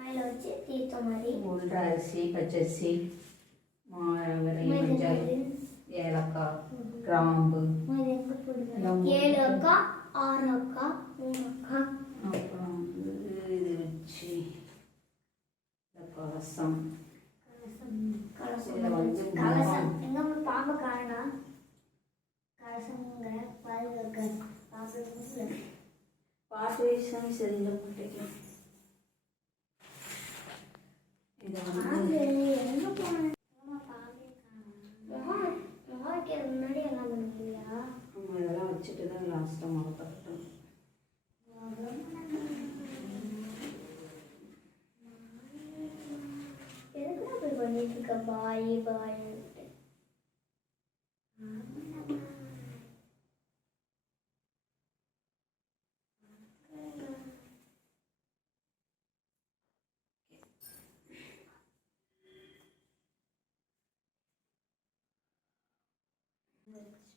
வாயில வச்சு தீர்த்த மாதிரி உருண்டை அரிசி பச்சரிசி மாவரை மஞ்சள் ஏலக்காய் கிராம்பு இது எங்க போடுங்க? எல்லாம் ஏழு அக்கா ஆறு அக்கா மூணு அக்கா அப்புறம் வந்து இது வச்சு இந்த கலசம் கலசம் இதுல வந்து கலசம் எங்க போய் பாம்பு காணா கலசம்ங்கிற பாதுகாக்க பாம்பு பாட்டு விஷயம் செஞ்ச மாட்டேங்க இதெல்லாம் வச்சுட்டு தான் லாஸ்ட்டாக மாவு கட்டணும். எதுக்குடா போய் பண்ணிட்டு இருக்க? பாய் பாய்.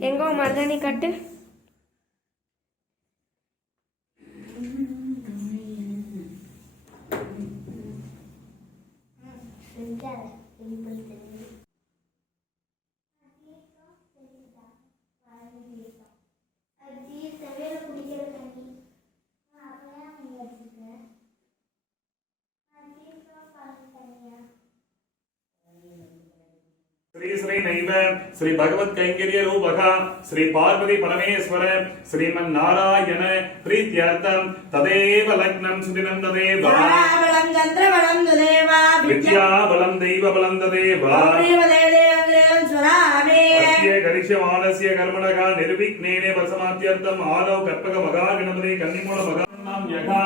எங்கோ மருதாணி கட்டு செஞ்சாத பிம்பிள் தெரியுது శ్రీ கைங்கரியலிங்க ஸ்ரீ பகவத் கைங்கரிய ரூபகா ஸ்ரீ பார்வதி பரமேஸ்வர ஸ்ரீமன் நாராயண பிரீத்தியார்த்தம். ததேவ லக்னம் சுதினம் ததேவ வித்யா பலம் தெய்வ பலம் ததேவா கரிஷமானசிய கர்மணகா நிர்விக்னேனே வசமாத்தியர்த்தம் ஆலோ கற்பக மகா கணபதி கன்னிமூல மகா யகா.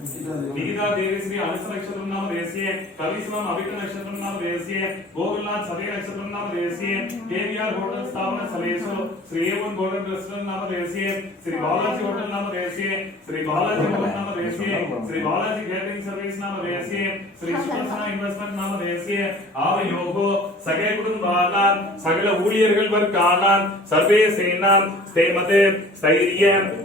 మగా గణపతి కన్నిమూల మగానాం యగా మిగతా దేవశ్రీ అనుస నక్షత్రం నామ దేశీయ కవిస్వం అవిట నక్షత్రం నామ దేశీయ గోగుల్నాథ్ సదే నక్షత్రం నామ దేశీయ కేవీఆర్ హోటల్ స్థాపన స్థలేషు శ్రీ ఏవన్ గోల్డెన్ రెస్టారెంట్ నామ దేశీయ శ్రీ బాలాజీ హోటల్ నామ దేశీయ శ్రీ బాలాజీ హోటల్ నామ దేశీయ శ్రీ బాలాజీ కేటరింగ్ సర్వీస్ నామ దేశీయ శ్రీ சுதர்சனா இன்வெஸ்ட்மெண்ட் நாம தேசிய ஆவயோகோ சகல குடும்பானாம் சகல ஊழியர்கள் வர்க்கானாம் சர்வே சேனாம் ஸ்தேமதே ஸ்தைரிய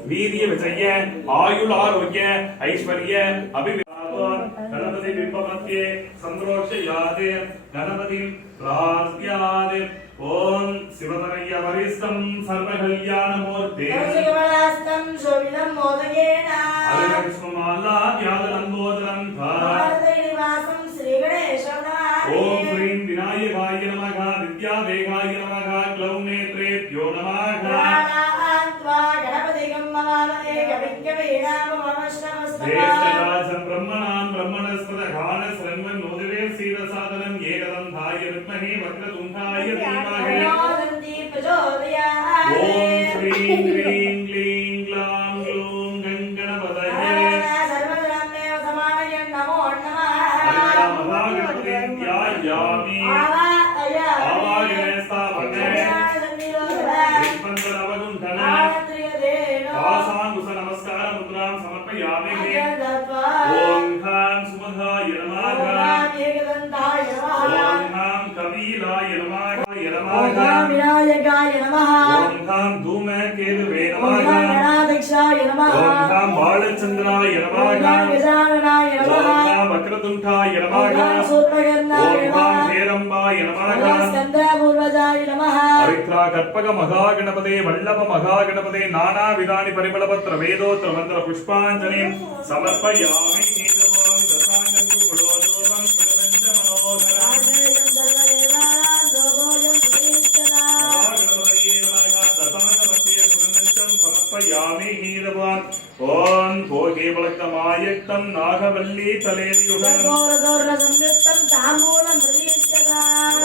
வீரிய விஜய ஆயுள் ஆரோக்கிய ஐஸ்வர்ய ದ್ರವ್ಯ ಅಭಿವ್ಯಾಪರ್ ಗಣಪತಿ ಬಿಂಬಮಧ್ಯೆ ಸಂರೋಕ್ಷಯಾದೆ ಗಣಪತಿ ಪ್ರಾಸ್ಯಾದೆ ಓಂ ಶಿವತನಯ್ಯ ವರಿಷ್ಠಂ ಸರ್ವಕಲ್ಯಾಣ ಮೂರ್ತಿ ಶೋಭಿತಂ ಮೋದಯೇನ ಅಭಿಲಕ್ಷ್ಮಮಾಲಾಭ್ಯಾದ ஹாம் பாலச்சந்திராய ஓம் நமக கஜானனாய நமः ஓம் ஹாம் வக்ரதுண்டாய ஓம் நமக சூர்பகர்ணாய ஓம் ஹாம் நமः ஹேரம்பாய ஓம் நமக ஸ்கந்தபூர்வஜாய சமர்ப்பயாமி ஹீரவான் ஓம் போகே பழக்கமாயத்தம் நாகவல்லி தலேயுகம் தாம்பூலம்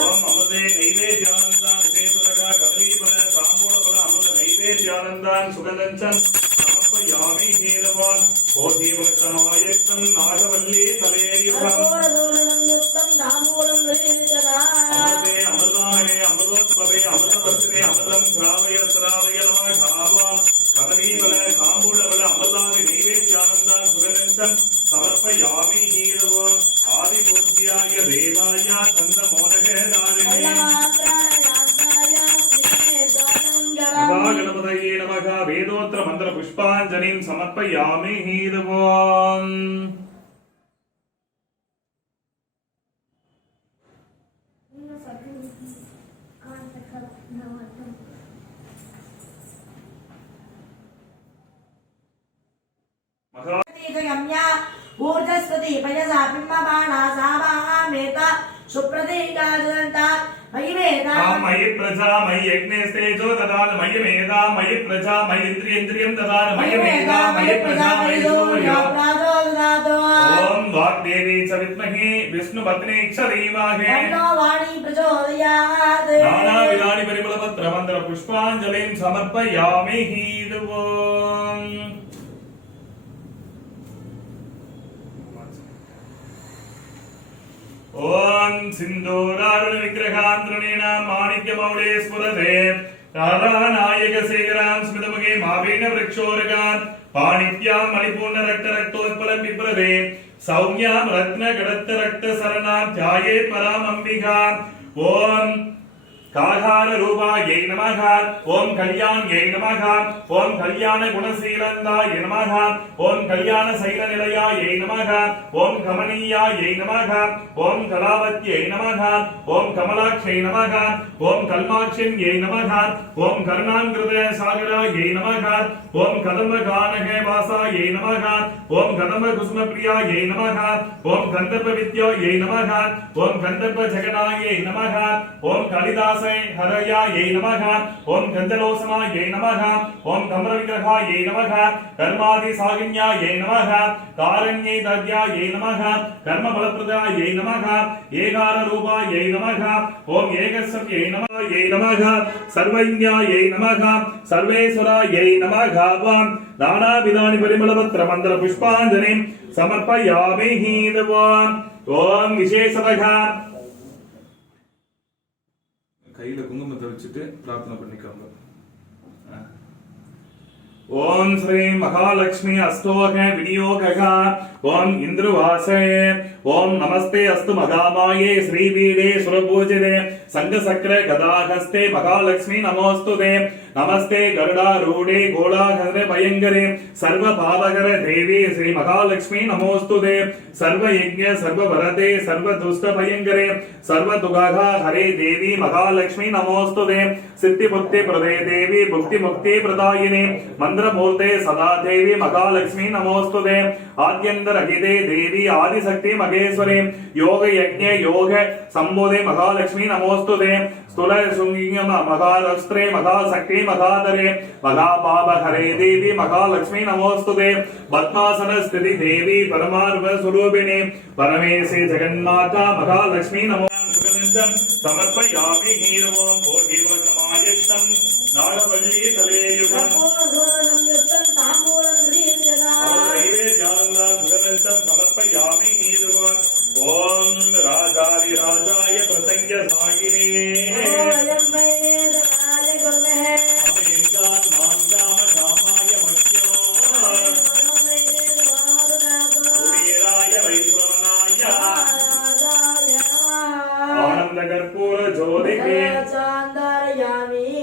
ஓம் அமதே நைவேத்யானந்தான் விசேஷதகா கதரீபல தாம்பூலபல சுகதஞ்சன். யாமே ஹேனுவான் கோதி வட்டமாயத்தம் நாகவல்லே தலேரியுடன் தாமூலம் அமதே அமதானே நமக வேதோத்திர மந்திர புஷ்பாஞ்சலிம் சமர்ப்பயாமி ஹீரவோம் இன்னும் சத்து காண்பிக்க நான் மட்டும் மகா ऊर्जस्वती पयसा बिम्बबाणा सावामेत మయి ప్రజా మయి యజ్ఞేస్తేజో దదాన మయి మయి ప్రజా మయి ఇంద్రియంద్రియం దదాన మయి మయి ప్రజా మయి ఓం వాగ్దేవి చ విద్మహి విష్ణు పత్ని చ ధీమహి వాణి నానా పరిమళ పత్ర పుష్పాంజలిం సమర్పయామి సింధూరారుణ విగ్రహాంధ్రణీణ మాణిక్య మౌళే స్ఫురతే రాధానాయక శేఖరాన్ స్మితముగే మావేన వృక్షోరగాన్ పాణిత్యాం మణిపూర్ణ రక్త రక్తోత్పలం బిభ్రదే సౌమ్యాం రత్న గడత్త రక్త సరణాం ధ్యాయే పరాం అంబికాం ఓం காகார ரூபாயை நமக ஓம் கல்யாண் ஏ நமக ஓம் கல்யாண குணசீலந்தா ஏ நமக ஓம் கல்யாண சைல நிலையா ஏ நமக ஓம் கமனியா ஏ நமக ஓம் கலாவத்யே நமக ஓம் கமலாட்சை நமக ஓம் கல்மாட்சன் ஏ நமக ஓம் கருணாங்கிருத சாகரா ஏ நமக ஓம் கதம்ப கானக வாசா ஏ நமக ஓம் கதம்ப குசும பிரியா ஏ நமக ஓம் கந்தர்ப வித்யா ஏ நமக ஓம் கந்தர்ப ஜெகநாயே நமக ஓம் கலிதாஸ் ॐ गन्धर्वजगनायै नमः ॐ कालिदास हरयायै नमः ॐ गन्धलोसनायै नमः ॐ कमलविग्रहायै नमः कर्मादिसागिन्यायै नमः कारण्यै दद्यायै नमः कर्मफलप्रदायै नमः एकाररूपायै नमः ॐ एकस्यै नमः यै नमः सर्वज्ञायै नमः सर्वेश्वरायै नमः वां नानाविधानि परिमलपत्रमन्दल पुष्पाञ्जलिं समर्पयामि हीदवान् ॐ विशेषतः வச்சுட்டு பிரார்த்தனை பண்ணிக்கோங்க. ஓம் ஸ்ரீ மகாலட்சுமி அஸ்தோக விநியோகக ஓம் இந்திரவாசே ஓம் நமஸ்தே அஸ்து மகாமாயே ஸ்ரீபீடே சுரபூஜிதே சங்க சக்கர கதாஹஸ்தே மகாலட்சுமி நமோஸ்துதே நமஸ்தே கருடாரூடே கோலாகர பயங்கரே சர்வ பாவகர தேவி ஸ்ரீ மகாலட்சுமி நமோஸ்துதே சர்வ யஜ்ஞ சர்வ வரதே சர்வ துஷ்ட பயங்கரே சர்வ துகாகா ஹரே தேவி மகாலட்சுமி நமோஸ்துதே சித்தி புத்தி பிரதே தேவி புக்தி முக்தி பிரதாயினே மந்திரமூர்த்தே சதா தேவி மகாலட்சுமி நமோஸ்துதே ஆத்யந்தரகிதே தேவி ஆதிசக்தி மகேஸ்வரே யோக யஜ்ஞ யோக சம்போதே மகாலட்சுமி நமோஸ்துதே स्थूलस्त्रे मघाशक्ति मघाधरे मघापापरे देवी महालक्ष्मी नमोस्तु पद्मासन स्थिति देवी परमास्वरूपिणे परमेशे जगन्माता महालक्ष्मी नमो। समर्पयामि हीरवम् भोगिवचमायष्टम् नागपल्लीतलेयुगम् Yami.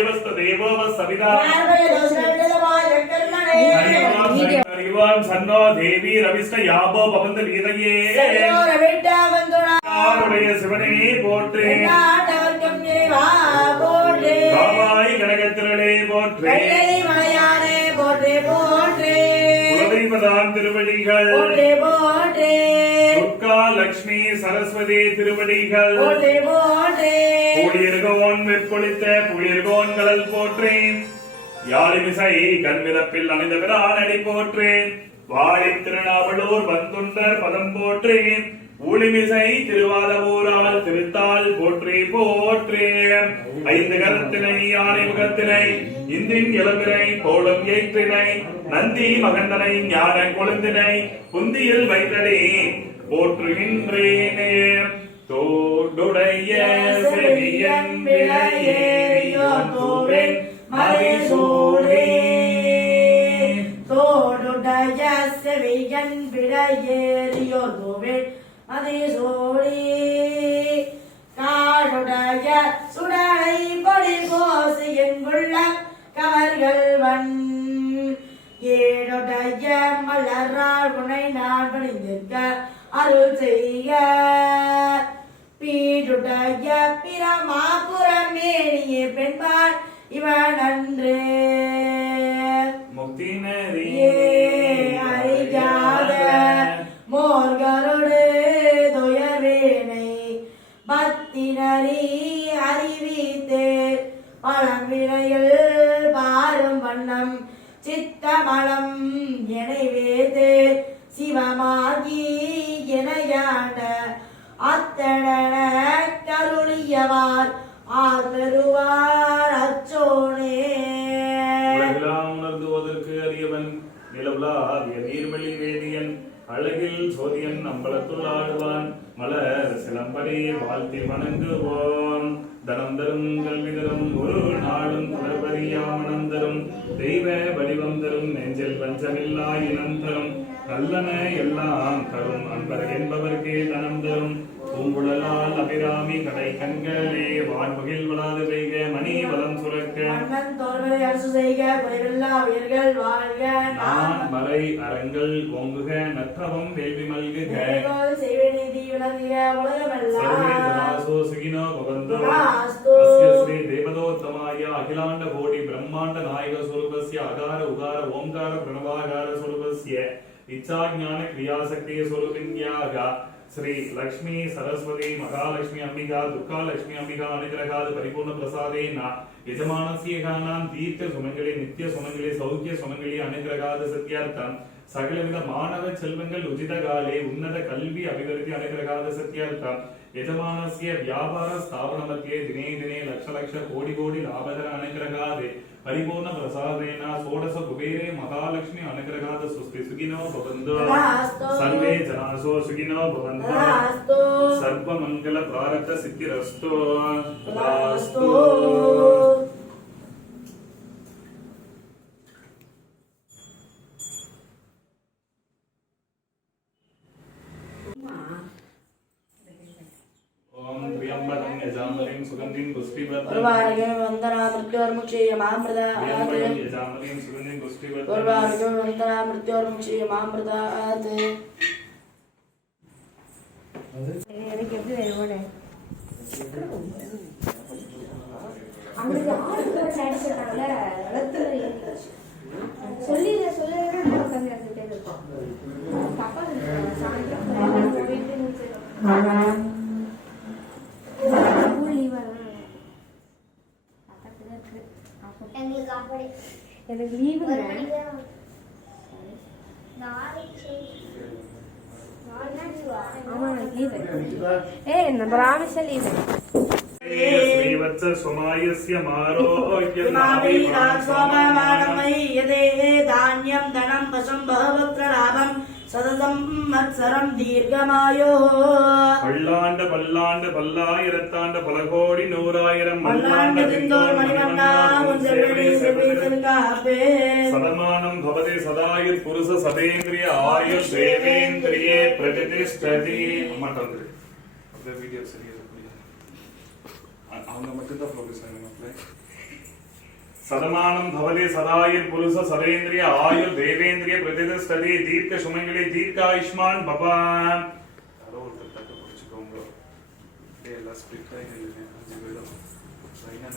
வாயவஸ்த தேவோவ சவிதா அறிவான் சன்னோ தேவி ரவிஷ்ட யாபோ பவந்த வீரையே யாருடைய சிவனையே போற்று பாபாய் கனகத்திரளே போற்று போற்று போற்று திருவடிகள் போற்றே மகாலட்சுமி சரஸ்வதி திருவடிகள். புளியர்கோன் கடல் போற்றேன் யாழிமிசை கண்மிதப்பில் அணிந்த பிரானடி போற்றேன் வாழி திருநாவலூர் வந்துண்டர் பதம் போற்றேன் ஊழிமிசை திருவாதவூரால் திருத்தாள் போற்றி போற்றேன் ஐந்து கரத்தினை யானை முகத்தினை இந்தின் இளம்பினை போலும் ஏற்றினை நந்தி மகந்தனை ஞான கொழுந்தினை புந்தியில் வைத்தடி. போற்றுகின்றேனே தோடுடைய செவியன் விளையேறியோர் தூவென் மறைசூடே தோடுடைய செவியன் விடையேறியோர் கோவில் மதிசூடி காடுடைய சுடலை பொடி போசு என்புள்ள கவர்கள் வன் ஏடுடைய மலரால் உனை நான் பணிந்திருக்க அருள் செய்ய பீடுடைய பிரமாபுரமேனிய பெண்பார் இவன் ஆதருவார் அச்சோனே உலகெல்லாம் உணர்ந்துவதற்கு அறியவன் நிலவுலாவிய நீர்வழி வேதியன் அழகில் சோதியன் அம்பலத்துள் ஆடுவான் மலர் சிலம்படி வாழ்த்தி வணங்குவோம் தனம் தரும் கல்வி தரும் ஒரு நாளும் தொடர்பறியாமணம் தரும் தெய்வ வடிவம் தரும் நெஞ்சில் பஞ்சமில்லா இனம் தரும். நல்லன எல்லாம் தரும் அன்பர் என்பவர்க்கே தனம் தரும். பூங்குழலால் அபிராமி கடை கண்களே வான்முகில் வளாது பெய்க மணி வளம் சுரக்க. தோல்வரை அரசு செய்க குறைவில்லா உயிர்கள் வாழ்க நான் மலை அரங்கள் ஓங்குக நற்றவம் வேள்வி மல்குக. விளங்குக உலகமெல்லாம். சுகினோ பவந்தோ. ஸ்ரீ தேவதோத்தமாய அகிலாண்ட கோடி பிரம்மாண்ட நாயக ஸ்வரூபஸ்ய அகார உகார ஓம்கார பிரணவாகார ஸ்வரூபஸ்ய இச்சாஞான கிரியாசக்தி ஸ்வரூபிண்யாக శ్రీ లక్ష్మీ సరస్వతి మహాలక్ష్మి అంబికా దుర్గా లక్ష్మి అంబికా అనుగ్రహాలు పరిపూర్ణ ప్రసాదేన యజమానస్యేహానాం దీర్ఘ సుమంగళి నిత్య సుమంగళి సౌఖ్య సుమంగళి అనుగ్రహాలు సత్యార్థం சகலவித மாணவ செல்வங்கள் உஜித காலே உன்னத கல்வி அபிவிருத்தி அனுகிரகாத சத்தியார்த்தம் எஜமானசிய வியாபார ஸ்தாபன மத்தியே தினே தினே லட்ச லட்ச கோடி கோடி லாபகர அனுகிரகாதே. పరిపూర్ణ ప్రసాదేన షోడశ కుబేరే మహాలక్ష్మి అనుగ్రహాద స్వస్తి సుఖినో భవంతు. సర్వే జనాశో సుఖినో భవంతు. సర్వమంగళ ప్రారబ్ధ సిద్ధిరస్తో. ఓం ప్రియంబరం యజాంబరం సుగంధిం పుష్టివర్ధనం ವಂದನಾ ಮೃತ್ಯೋರ್ಮುಕ್ಷೇಯ ಮಾಮೃತ ಆತ್ ಪೂರ್ವಾರ್ಜೋ ವಂದನಾ ಮೃತ್ಯೋರ್ಮುಕ್ಷೇಯ ಮಾಮೃತ ಆತ್ എനിക്ക് എന്ത് കഴിവണേ ஏய் நம்ம ராமேஸ்வரம் லீவு யதே தானியம் தனம் பசும் பகவத்ர லாபம் சததம் மத்சரம் தீர்க்கமாயோ பல்லாண்டு பல்லாண்டு பல்லாயிரத்தாண்டு பல கோடி நூறாயிரம் மல்லாண்டு திந்தோர் மணிவண்ணா உன் சதமானம் பவதி சதாயுர் புருஷ சதேந்திரிய ஆயுர் தேவேந்திரியே பிரதிஷ்டதி வந்துரு அந்த வீடியோ சரியா இருக்கு. அ- அவங்க மட்டும்தான் ஃபோக்கஸ் ஆகுங்க சதமானம் பவதி சதாயுர் புருஷ சதேந்திரிய ஆயுர் தேவேந்திரிய பிரதிஷ்டதி தீர்க்க சுமங்கலி தீர்க்காயுஷ்மான் பவான் யாரோ ஒருத்தர் தட்டு பிடிச்சுக்கோங்க அப்படியே எல்லாம் ஸ்பிளிட் ஆகி. அஞ்சு பேரும் லைனா